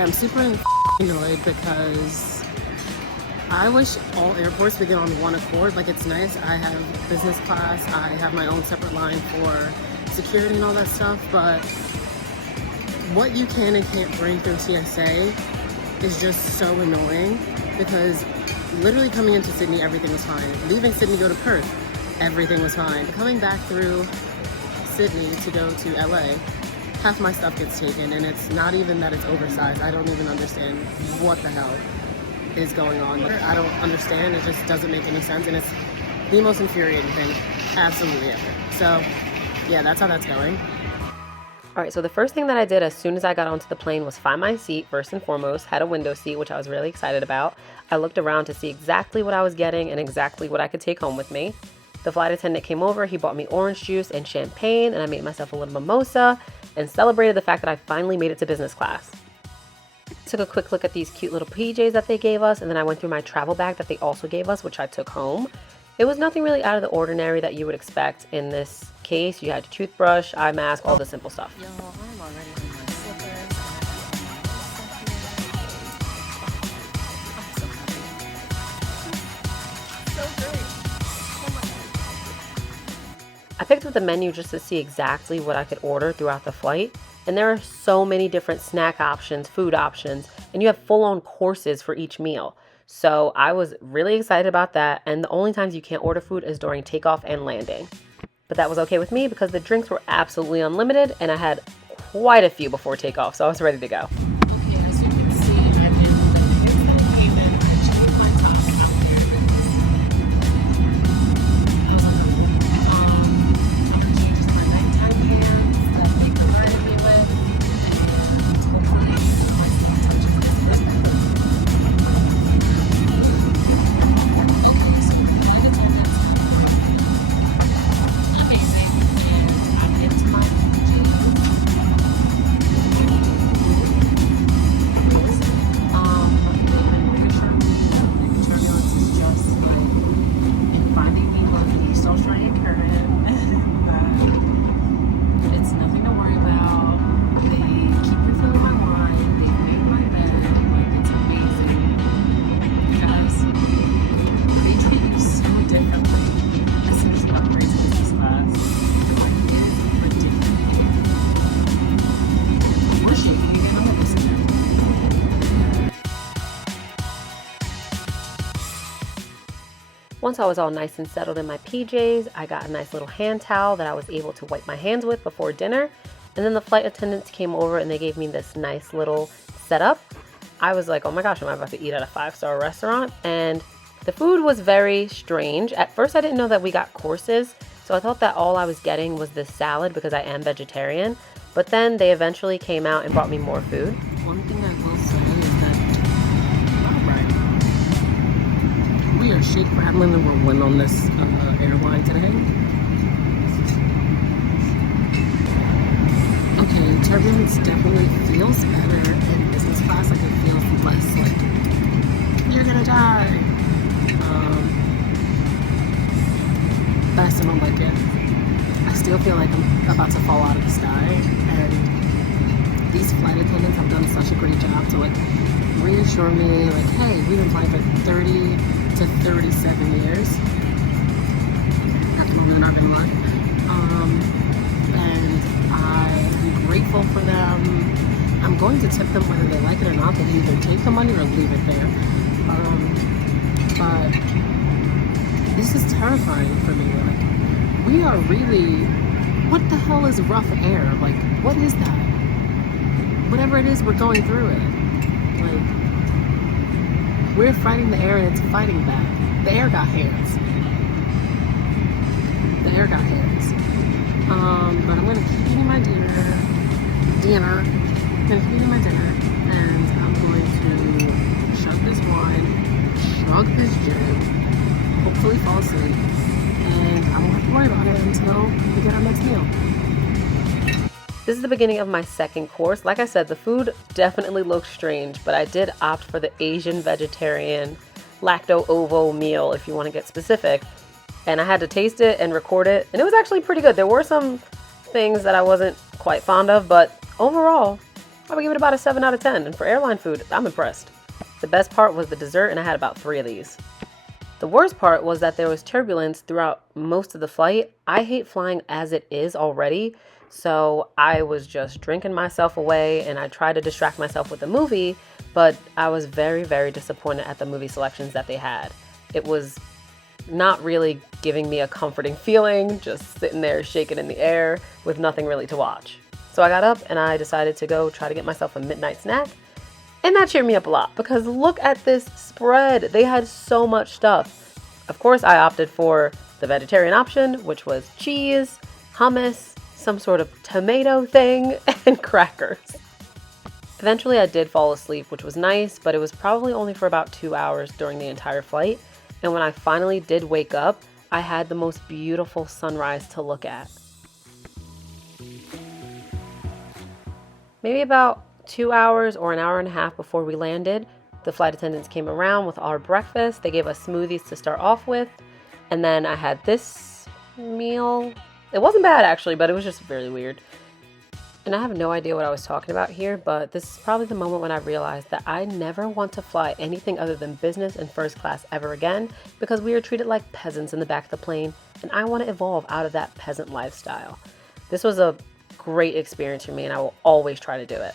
Alright, I'm super annoyed because I wish all airports would get on one accord. Like, it's nice, I have business class, I have my own separate line for security and all that stuff, but what you can and can't bring through TSA is just so annoying because literally coming into Sydney, everything was fine. Leaving Sydney to go to Perth, everything was fine. Coming back through Sydney to go to LA, half my stuff gets taken, and it's not even that it's oversized. I don't even understand what the hell is going on. Like, I don't understand. It just doesn't make any sense, and it's the most infuriating thing absolutely ever. So yeah, that's how that's going. All right, so the first thing that I did as soon as I got onto the plane was find my seat first and foremost. Had a window seat, which I was really excited about. I looked around to see exactly what I was getting and exactly what I could take home with me. The flight attendant came over, he bought me orange juice and champagne, and I made myself a little mimosa and celebrated the fact that I finally made it to business class. Took a quick look at these cute little PJs that they gave us, and then I went through my travel bag that they also gave us, which I took home. It was nothing really out of the ordinary that you would expect in this case. You had your toothbrush, eye mask, all the simple stuff. Yo, I'm already in my slippers. I'm so happy. So great. Oh my God. I picked up the menu just to see exactly what I could order throughout the flight. And there are so many different snack options, food options, and you have full-on courses for each meal. So I was really excited about that. And the only times you can't order food is during takeoff and landing. But that was okay with me because the drinks were absolutely unlimited and I had quite a few before takeoff, so I was ready to go. Okay, as you can see, I've been pavement. I changed my top. I'm wearing this. I'm gonna change my nighttime pants that they provided me with. And hopefully my skin touches this a bit better. Okay, so the flight attendants amazing. And I'm into my turbulence is just like finding me lucky, still trying to current. It's nothing to worry about. They keep refilling my wine, they make my bed, like it's amazing. Guys, they treat you so differently as soon as you upgrade to business class. Like, it's ridiculous. We're shaking again on the listener. Once I was all nice and settled in my PJs, I got a nice little hand towel that I was able to wipe my hands with before dinner. And then the flight attendants came over and they gave me this nice little setup. I was like, oh my gosh, am I about to eat at a 5-star restaurant? And the food was very strange. At first, I didn't know that we got courses. So I thought that all I was getting was this salad because I am vegetarian. But then they eventually came out and brought me more food. One thing I will say is that, alright, we are chic rattling and we're winning on this airline today. Okay, turbulence definitely feels better in business class. Like, it feels less like you're gonna die. But I still don't like it. I still feel like I'm about to fall out of the sky, and these flight attendants have done such a great job to like reassure me, like, hey, we've been flying for 30 to 37 years. At the moment, not gonna lie. And I'm grateful for them. I'm going to tip them whether they like it or not. They'll either take the money or leave it there. But this is terrifying for me. Like, we are really, what the hell is rough air? Like, what is that? Whatever it is, we're going through it. Like, we're fighting the air and it's fighting back. The air got hands. The air got hands. But I'm gonna keep eating my dinner. I'm gonna keep eating my dinner, and I'm going to chug this wine, shrug this gin, hopefully fall asleep, and I won't have to worry about it until we get our next meal. This is the beginning of my second course. Like I said, the food definitely looks strange, but I did opt for the Asian vegetarian lacto-ovo meal if you want to get specific. And I had to taste it and record it, and it was actually pretty good. There were some things that I wasn't quite fond of, but overall, I would give it about a 7 out of 10, and for airline food, I'm impressed. The best part was the dessert, and I had about 3 of these. The worst part was that there was turbulence throughout most of the flight. I hate flying as it is already, so I was just drinking myself away, and I tried to distract myself with a movie, but I was very, very disappointed at the movie selections that they had. It was not really giving me a comforting feeling, just sitting there shaking in the air with nothing really to watch. So I got up and I decided to go try to get myself a midnight snack. And that cheered me up a lot because look at this spread. They had so much stuff. Of course, I opted for the vegetarian option, which was cheese, hummus, some sort of tomato thing, and crackers. Eventually, I did fall asleep, which was nice, but it was probably only for about 2 hours during the entire flight. And when I finally did wake up, I had the most beautiful sunrise to look at. Maybe about 2 hours or an hour and a half before we landed, the flight attendants came around with our breakfast. They gave us smoothies to start off with. And then I had this meal. It wasn't bad actually, but it was just really weird. And I have no idea what I was talking about here, but this is probably the moment when I realized that I never want to fly anything other than business and first class ever again because we are treated like peasants in the back of the plane, and I want to evolve out of that peasant lifestyle. This was a great experience for me, and I will always try to do it.